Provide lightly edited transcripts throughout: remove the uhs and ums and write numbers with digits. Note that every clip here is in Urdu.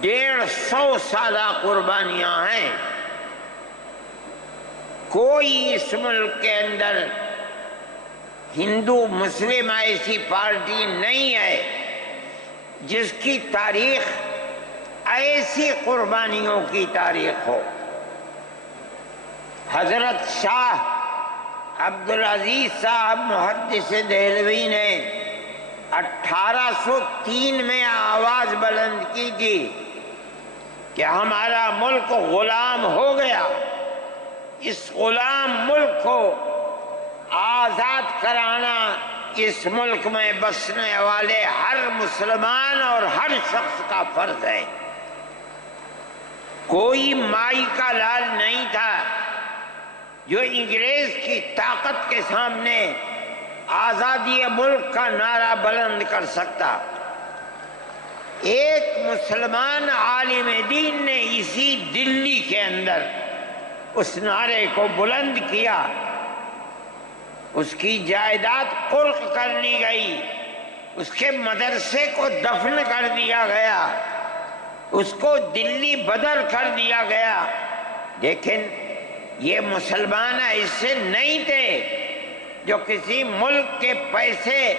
150 سالہ قربانیاں ہیں. کوئی اس ملک کے اندر ہندو مسلم ایسی پارٹی نہیں ہے جس کی تاریخ ایسی قربانیوں کی تاریخ ہو. حضرت شاہ عبدالعزیز صاحب محدث دہلوی نے 1803 میں آواز بلند کی تھی کہ ہمارا ملک غلام ہو گیا. اس غلام ملک کو آزاد کرانا اس ملک میں بسنے والے ہر مسلمان اور ہر شخص کا فرض ہے. کوئی مائی کا لال نہیں تھا جو انگریز کی طاقت کے سامنے آزادی ملک کا نعرہ بلند کر سکتا. ایک مسلمان عالم دین نے اسی دلی کے اندر اس نعرے کو بلند کیا. اس کی جائیداد قرق کر لی گئی، اس کے مدرسے کو دفن کر دیا گیا، اس کو دلی بدر کر دیا گیا. لیکن یہ مسلمان ایسے نہیں تھے جو کسی ملک کے پیسے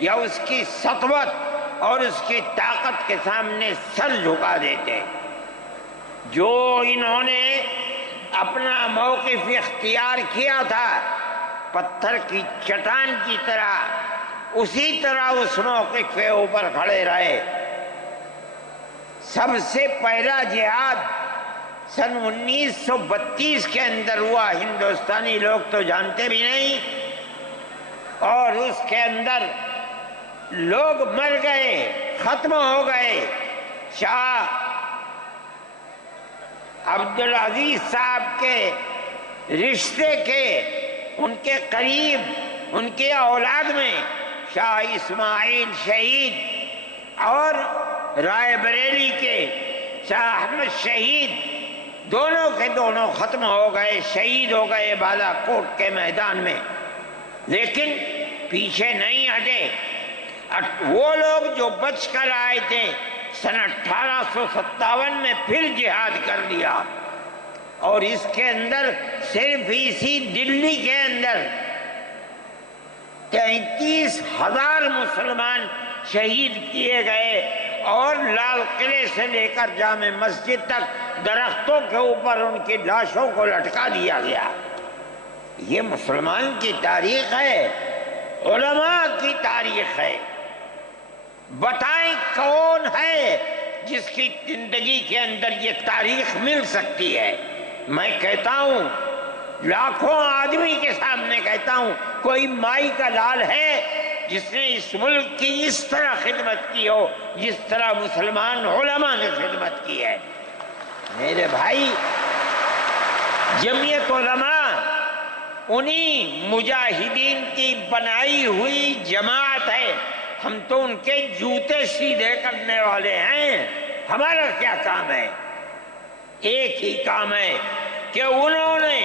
یا اس کی سطوت اور اس کی طاقت کے سامنے سر جھکا دیتے. جو انہوں نے اپنا موقف اختیار کیا تھا پتھر کی چٹان کی طرح، اسی طرح اس موقف کے اوپر کھڑے رہے. سب سے پہلا جہاد سن 1932 کے اندر ہوا. ہندوستانی لوگ تو جانتے بھی نہیں، اور اس کے اندر لوگ مر گئے، ختم ہو گئے. شاہ عبدالعزیز صاحب کے رشتے کے، ان کے قریب، ان کے اولاد میں شاہ اسماعیل شہید اور رائے بریلی کے شاہ احمد شہید، دونوں کے دونوں ختم ہو گئے، شہید ہو گئے بالا کوٹ کے میدان میں. لیکن پیچھے نہیں ہٹے. وہ لوگ جو بچ کر آئے تھے سن 1857 میں پھر جہاد کر دیا، اور اس کے اندر صرف اسی دلی کے اندر 33,000 مسلمان شہید کیے گئے، اور لال قلعے سے لے کر جامع مسجد تک درختوں کے اوپر ان کی لاشوں کو لٹکا دیا گیا. یہ مسلمان کی تاریخ ہے، علماء کی تاریخ ہے. بتائیں کون ہے جس کی زندگی کے اندر یہ تاریخ مل سکتی ہے؟ میں کہتا ہوں، لاکھوں آدمی کے سامنے کہتا ہوں، کوئی مائی کا لال ہے جس نے اس ملک کی اس طرح خدمت کی ہو جس طرح مسلمان علماء نے خدمت کی ہے؟ میرے بھائی، جمعیت علماء انہی مجاہدین کی بنائی ہوئی جماعت ہے. ہم تو ان کے جوتے سیدھے کرنے والے ہیں. ہمارا کیا کام ہے؟ ایک ہی کام ہے کہ انہوں نے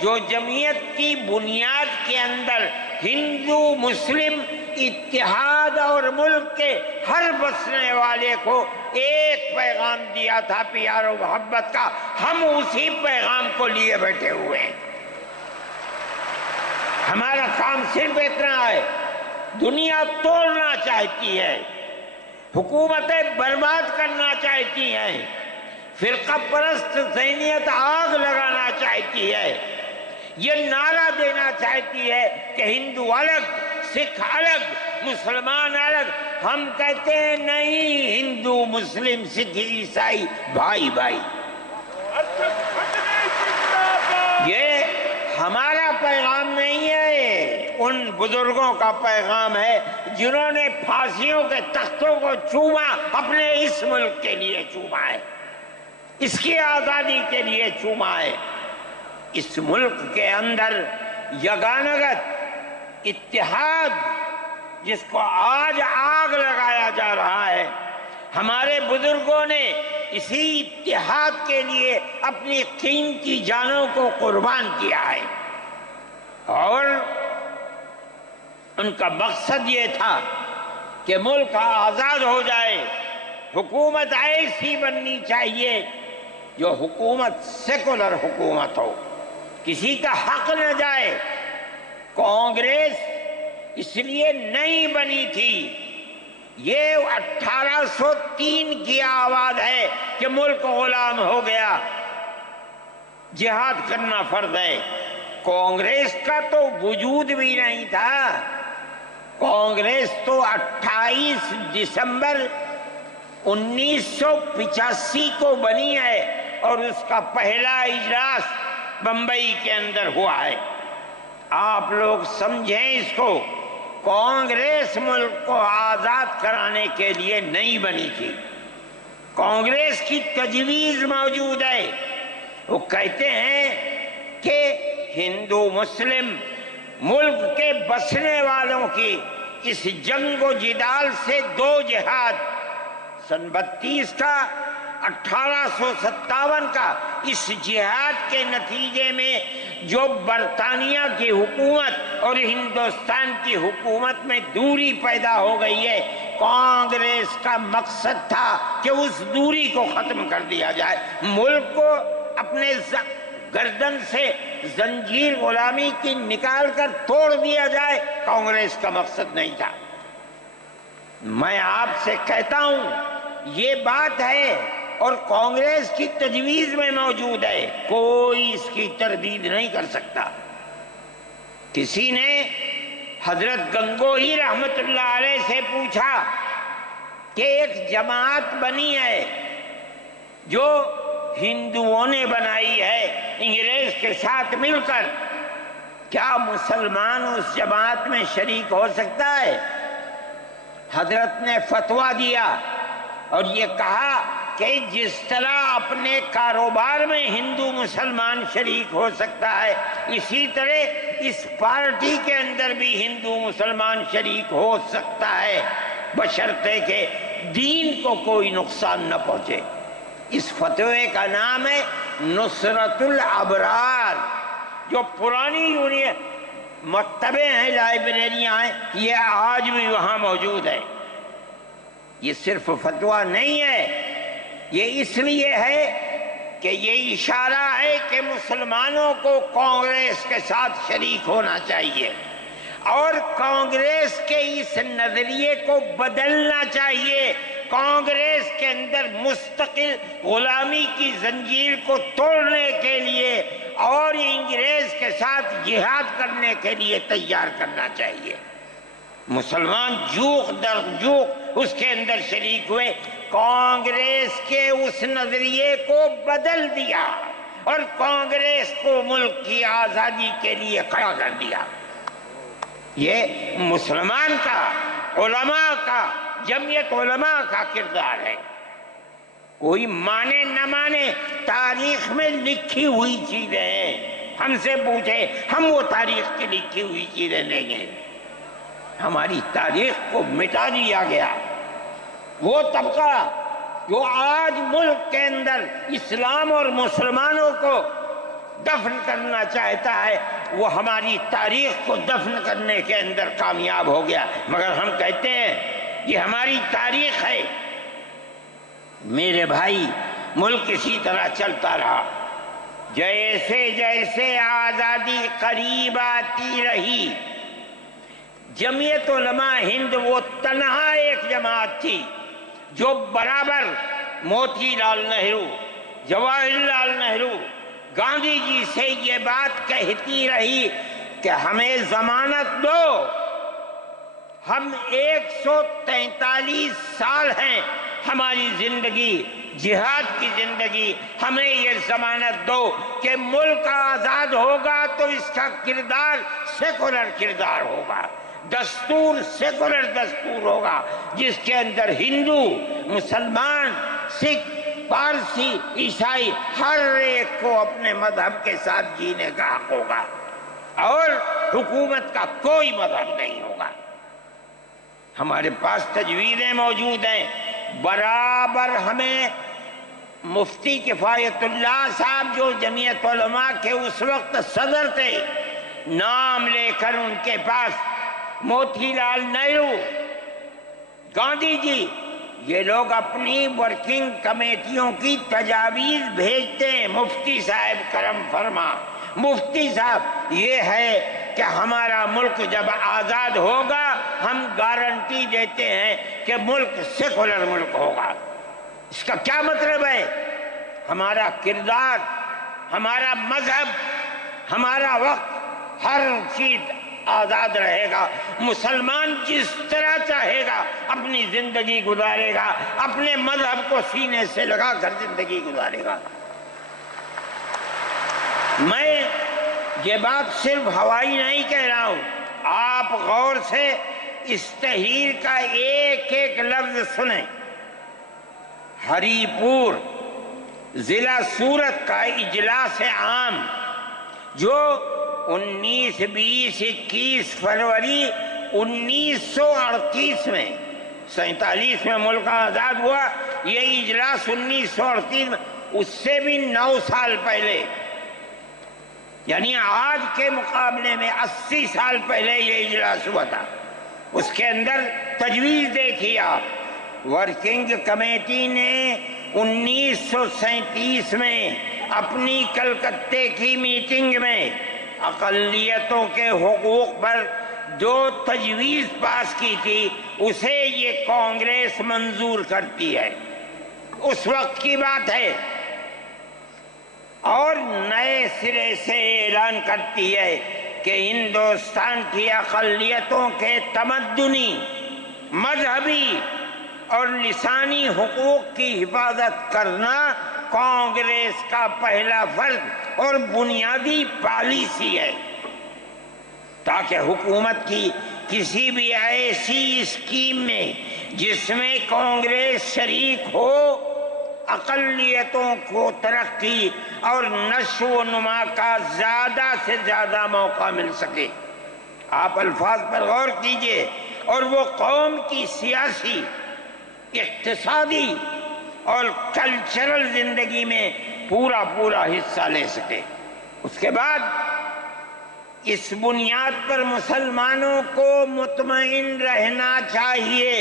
جو جمعیت کی بنیاد کے اندر ہندو مسلم اتحاد اور ملک کے ہر بسنے والے کو ایک پیغام دیا تھا پیار و محبت کا، ہم اسی پیغام کو لیے بیٹھے ہوئے ہیں. ہمارا کام صرف اتنا ہے. دنیا توڑنا چاہتی ہے، حکومتیں برباد کرنا چاہتی ہیں، فرقہ پرست ذہنیت آگ لگانا چاہتی ہے، یہ نعرہ دینا چاہتی ہے کہ ہندو الگ، سکھ الگ، مسلمان الگ. ہم کہتے ہیں نہیں، ہندو مسلم سکھ عیسائی بھائی بھائی. یہ ہمارا پیغام نہیں ہے، ان بزرگوں کا پیغام ہے جنہوں نے پھانسیوں کے تختوں کو چوما، اپنے اس ملک کے لیے چوما ہے، اس کی آزادی کے لیے چوما ہے. اس ملک کے اندر یگانگت اتحاد جس کو آج آگ لگایا جا رہا ہے، ہمارے بزرگوں نے اسی اتحاد کے لیے اپنی قیمتی جانوں کو قربان کیا ہے، اور ان کا مقصد یہ تھا کہ ملک آزاد ہو جائے، حکومت ایسی بننی چاہیے جو حکومت سیکولر حکومت ہو، کسی کا حق نہ جائے۔ کانگریس اس لیے نہیں بنی تھی، یہ 1803 کی آواز ہے کہ ملک غلام ہو گیا، جہاد کرنا فرض ہے۔ کانگریس کا تو وجود بھی نہیں تھا، کانگریس تو 28 دسمبر 1985 کو بنی ہے اور اس کا پہلا اجلاس بمبئی کے اندر ہوا ہے۔ آپ لوگ سمجھیں اس کو، کانگریس ملک کو آزاد کرانے کے لیے نہیں بنی تھی، کانگریس کی تجویز موجود ہے۔ وہ کہتے ہیں کہ ہندو مسلم ملک کے بسنے والوں کی اس جنگ و جدال سے دو جہاد، سن 32 کا 1857 کا، اس جہاد کے نتیجے میں جو برطانیہ کی حکومت اور ہندوستان کی حکومت میں دوری پیدا ہو گئی ہے، کانگریس کا مقصد تھا کہ اس دوری کو ختم کر دیا جائے، ملک کو اپنے گردن سے زنجیر غلامی کی نکال کر توڑ دیا جائے، کانگریس کا مقصد نہیں تھا۔ میں آپ سے کہتا ہوں یہ بات ہے اور کانگریس کی تجویز میں موجود ہے، کوئی اس کی تردید نہیں کر سکتا۔ کسی نے حضرت گنگوہی رحمت اللہ علیہ سے پوچھا کہ ایک جماعت بنی ہے جو ہندوؤں نے بنائی ہے انگریز کے ساتھ مل کر، کیا مسلمان اس جماعت میں شریک ہو سکتا ہے؟ حضرت نے فتویٰ دیا اور یہ کہا کہ جس طرح اپنے کاروبار میں ہندو مسلمان شریک ہو سکتا ہے، اسی طرح اس پارٹی کے اندر بھی ہندو مسلمان شریک ہو سکتا ہے، بشرطے کہ دین کو کوئی نقصان نہ پہنچے۔ اس فتوے کا نام ہے نصرت الابرار، جو پرانی مکتبیں ہیں، لائبریریاں ہیں، یہ آج بھی وہاں موجود ہے۔ یہ صرف فتویٰ نہیں ہے، یہ اس لیے ہے کہ یہ اشارہ ہے کہ مسلمانوں کو کانگریس کے ساتھ شریک ہونا چاہیے اور کانگریس کے اس نظریے کو بدلنا چاہیے، کانگریس کے اندر مستقل غلامی کی زنجیر کو توڑنے کے لیے اور انگریز کے ساتھ جہاد کرنے کے لیے تیار کرنا چاہیے۔ مسلمان جوق در جوق اس کے اندر شریک ہوئے، کانگریس کے اس نظریے کو بدل دیا اور کانگریس کو ملک کی آزادی کے لیے کھڑا کر دیا۔ یہ مسلمان کا، علماء کا، جمعیت علماء کا کردار ہے۔ کوئی مانے نہ مانے، تاریخ میں لکھی ہوئی چیزیں ہیں، ہم سے پوچھے ہم وہ تاریخ کی لکھی ہوئی چیزیں لیں گے؟ ہماری تاریخ کو مٹا دیا گیا۔ وہ طبقہ جو آج ملک کے اندر اسلام اور مسلمانوں کو دفن کرنا چاہتا ہے، وہ ہماری تاریخ کو دفن کرنے کے اندر کامیاب ہو گیا، مگر ہم کہتے ہیں یہ ہماری تاریخ ہے۔ میرے بھائی، ملک اسی طرح چلتا رہا، جیسے جیسے آزادی قریب آتی رہی، جمعیت علماء ہند وہ تنہا ایک جماعت تھی جو برابر موتی لال نہرو، جواہر لال نہرو، گاندھی جی سے یہ بات کہتی رہی کہ ہمیں ضمانت دو، ہم 143 سال ہیں ہماری زندگی، جہاد کی زندگی، ہمیں یہ ضمانت دو کہ ملک آزاد ہوگا تو اس کا کردار سیکولر کردار ہوگا، دستور سیکولر دستور ہوگا، جس کے اندر ہندو، مسلمان، سکھ، پارسی، عیسائی ہر ایک کو اپنے مذہب کے ساتھ جینے کا حق ہوگا اور حکومت کا کوئی مذہب نہیں ہوگا۔ ہمارے پاس تجویزیں موجود ہیں، برابر ہمیں مفتی کفایت اللہ صاحب جو جمعیت علماء کے اس وقت صدر تھے، نام لے کر ان کے پاس موتی لال نہرو، گاندھی جی، یہ لوگ اپنی ورکنگ کمیٹیوں کی تجاویز بھیجتے ہیں، مفتی صاحب کرم فرما، مفتی صاحب یہ ہے کہ ہمارا ملک جب آزاد ہوگا ہم گارنٹی دیتے ہیں کہ ملک سیکولر ملک ہوگا۔ اس کا کیا مطلب ہے؟ ہمارا کردار، ہمارا مذہب، ہمارا وقت، ہر چیز آزاد رہے گا، مسلمان جس طرح چاہے گا اپنی زندگی گزارے گا، اپنے مذہب کو سینے سے لگا کر زندگی گزارے گا۔ میں یہ بات صرف ہوائی نہیں کہہ رہا ہوں، آپ غور سے اس تحریر کا ایک ایک لفظ سنیں۔ ہری پور ضلع سورت کا اجلاس عام جو 19، 20، 21 فروری 1938 میں، 47 میں ملک آزاد ہوا، یہ اجلاس 1938 میں، اس سے بھی 9 سال پہلے، یعنی آج کے مقابلے میں 80 سال پہلے یہ اجلاس ہوا تھا۔ اس کے اندر تجویز دیکھیے آپ، ورکنگ کمیٹی نے 1937 میں اپنی کلکتے کی میٹنگ میں اقلیتوں کے حقوق پر جو تجویز پاس کی تھی اسے یہ کانگریس منظور کرتی ہے، اس وقت کی بات ہے، اور نئے سرے سے اعلان کرتی ہے کہ ہندوستان کی اقلیتوں کے تمدنی، مذہبی اور لسانی حقوق کی حفاظت کرنا کانگریس کا پہلا فرض اور بنیادی پالیسی ہے، تاکہ حکومت کی کسی بھی ایسی اسکیم میں جس میں کانگریس شریک ہو اقلیتوں کو ترقی اور نشو و نما کا زیادہ سے زیادہ موقع مل سکے۔ آپ الفاظ پر غور کیجئے، اور وہ قوم کی سیاسی، اقتصادی اور کلچرل زندگی میں پورا حصہ لے سکے۔ اس کے بعد اس بنیاد پر مسلمانوں کو مطمئن رہنا چاہیے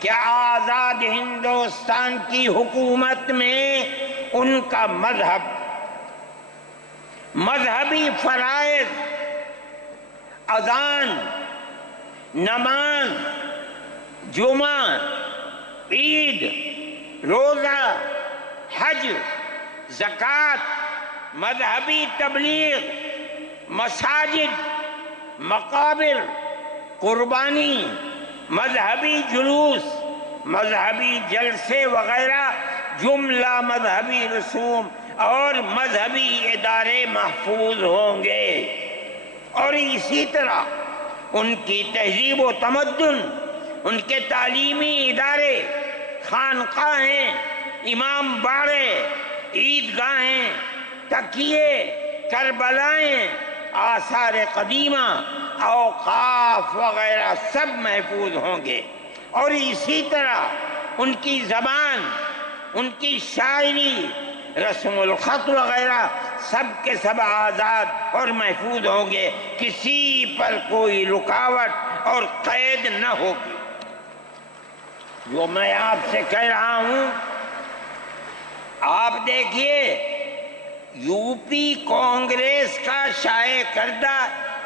کہ آزاد ہندوستان کی حکومت میں ان کا مذہب، مذہبی فرائض، اذان، نماز، جمعہ، عید، روزہ، حج، زکوٰۃ، مذہبی تبلیغ، مساجد، مقابر، قربانی، مذہبی جلوس، مذہبی جلسے وغیرہ جملہ مذہبی رسوم اور مذہبی ادارے محفوظ ہوں گے، اور اسی طرح ان کی تہذیب و تمدن، ان کے تعلیمی ادارے، خانقاہیں، امام باڑے، عیدگاہیں، تکیے، کربلائیں، آثار قدیمہ، اوقاف وغیرہ سب محفوظ ہوں گے، اور اسی طرح ان کی زبان، ان کی شاعری، رسم الخط وغیرہ سب کے سب آزاد اور محفوظ ہوں گے، کسی پر کوئی رکاوٹ اور قید نہ ہوگی۔ جو میں آپ سے کہہ رہا ہوں، آپ دیکھیے، یو پی کانگریس کا شائع کردہ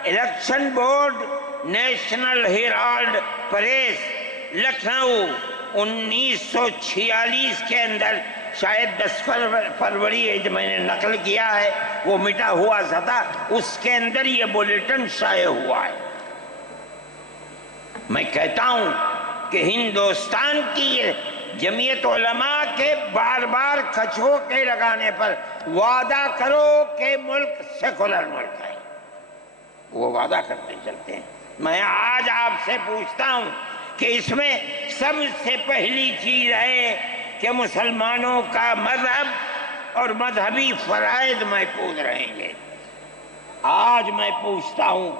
election board, National Herald Press, Lucknow 1946 کے اندر، شاید 10 فروری جو میں نے نقل کیا ہے وہ مٹا ہوا سا تھا، اس کے اندر یہ بلیٹن شائع ہوا ہے۔ میں کہتا ہوں کہ ہندوستان کی جمعیت علماء کے بار بار کھچوکے لگانے پر وعدہ کرو کہ ملک سیکولر ملک ہے، وہ وعدہ کرتے چلتے ہیں۔ میں آج آپ سے پوچھتا ہوں کہ اس میں سب سے پہلی چیز ہے کہ مسلمانوں کا مذہب اور مذہبی فرائض محفوظ رہیں گے۔ آج میں پوچھتا ہوں،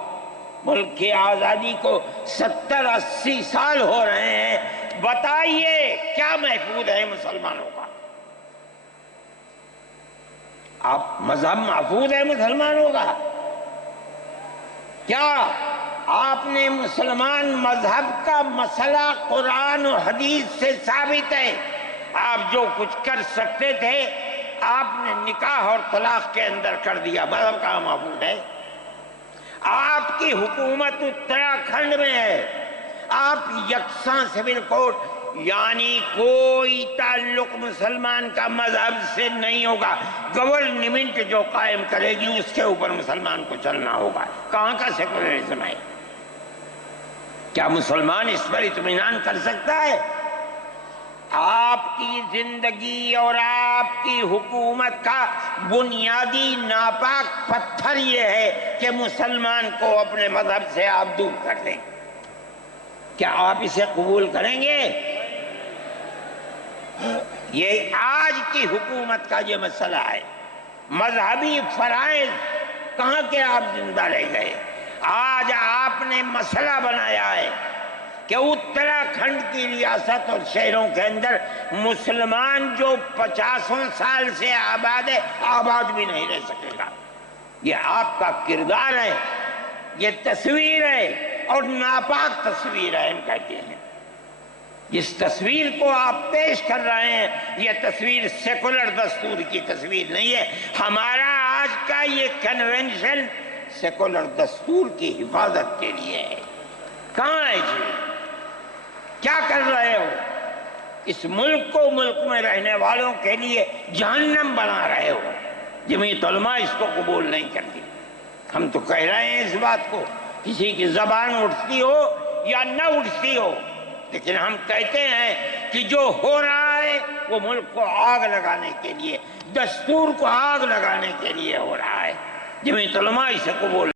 ملک کی آزادی کو 70-80 سال ہو رہے ہیں، بتائیے کیا محفوظ ہے مسلمانوں کا؟ آپ مذہب محفوظ ہے مسلمانوں کا؟ کیا آپ نے مسلمان مذہب کا مسئلہ قرآن و حدیث سے ثابت ہے. آپ جو کچھ کر سکتے تھے آپ نے نکاح اور طلاق کے اندر کر دیا. مذہب کا معبود ہے. آپ کی حکومت اتراکھنڈ میں ہے. آپ یکساں سول کوڈ، یعنی کوئی تعلق مسلمان کا مذہب سے نہیں ہوگا. گورنمنٹ جو قائم کرے گی اس کے اوپر مسلمان کو چلنا ہوگا. کہاں کا سیکولرزم ہے؟ کیا مسلمان اس پر اطمینان کر سکتا ہے؟ آپ کی زندگی اور آپ کی حکومت کا بنیادی ناپاک پتھر یہ ہے کہ مسلمان کو اپنے مذہب سے آپ دور کر دیں. کیا آپ اسے قبول کریں گے؟ یہ آج کی حکومت کا یہ مسئلہ ہے. مذہبی فرائض کہاں کے آپ زندہ رہ گئے؟ آج آپ نے مسئلہ بنایا ہے کہ اتراکھنڈ کی ریاست اور شہروں کے اندر مسلمان جو 50 سال سے آباد ہے آباد بھی نہیں رہ سکے گا. یہ آپ کا کردار ہے، یہ تصویر ہے اور ناپاک تصویر ہے. ہم کہتے ہیں جس تصویر کو آپ پیش کر رہے ہیں یہ تصویر سیکولر دستور کی تصویر نہیں ہے. ہمارا آج کا یہ کنونشن سیکولر دستور کی حفاظت کے لیے ہے. کہاں ہے جی؟ کیا کر رہے ہو؟ اس ملک کو، ملک میں رہنے والوں کے لیے جہنم بنا رہے ہو. جمعیت علماء اس کو قبول نہیں کرتی. ہم تو کہہ رہے ہیں اس بات کو، کسی کی زبان اٹھتی ہو یا نہ اٹھتی ہو، لیکن ہم کہتے ہیں کہ جو ہو رہا ہے وہ ملک کو آگ لگانے کے لیے، دستور کو آگ لگانے کے لیے ہو رہا ہے. جمعیت علماء اسے قبول